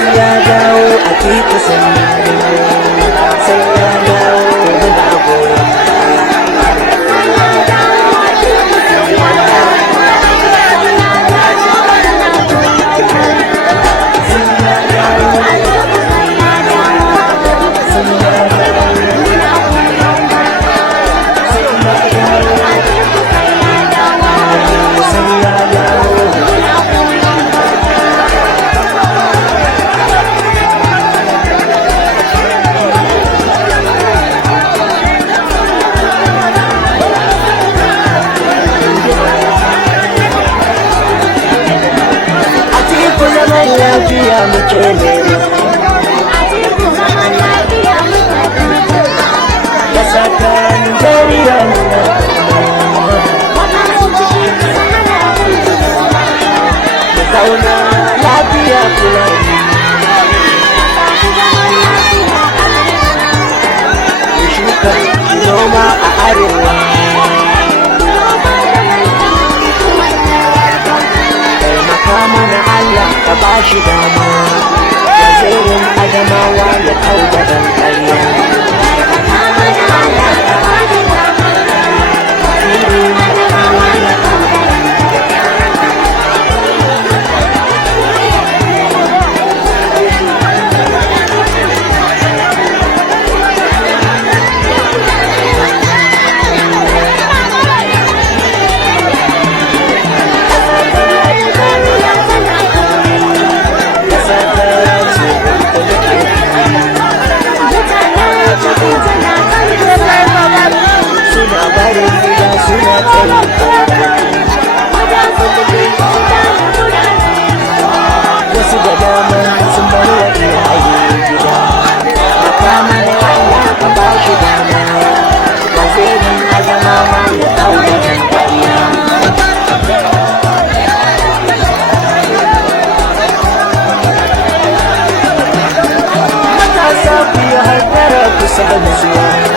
sai ya dawo a tiku sai ya dawo muna goyon lafiya muke nema da sakanin jariya da zauna lafiya fulani da shuka noma a arewa mana Allah ka bashi dama wazirin adamawa ya kau da ɗan ƙarya wasu da dama sun bar wa iyaye gida makama da Allah ka ba shi dama wazirin adamawa ya kau da ɗan ƙarya matasa ku yi harkara kusa da nutsuwa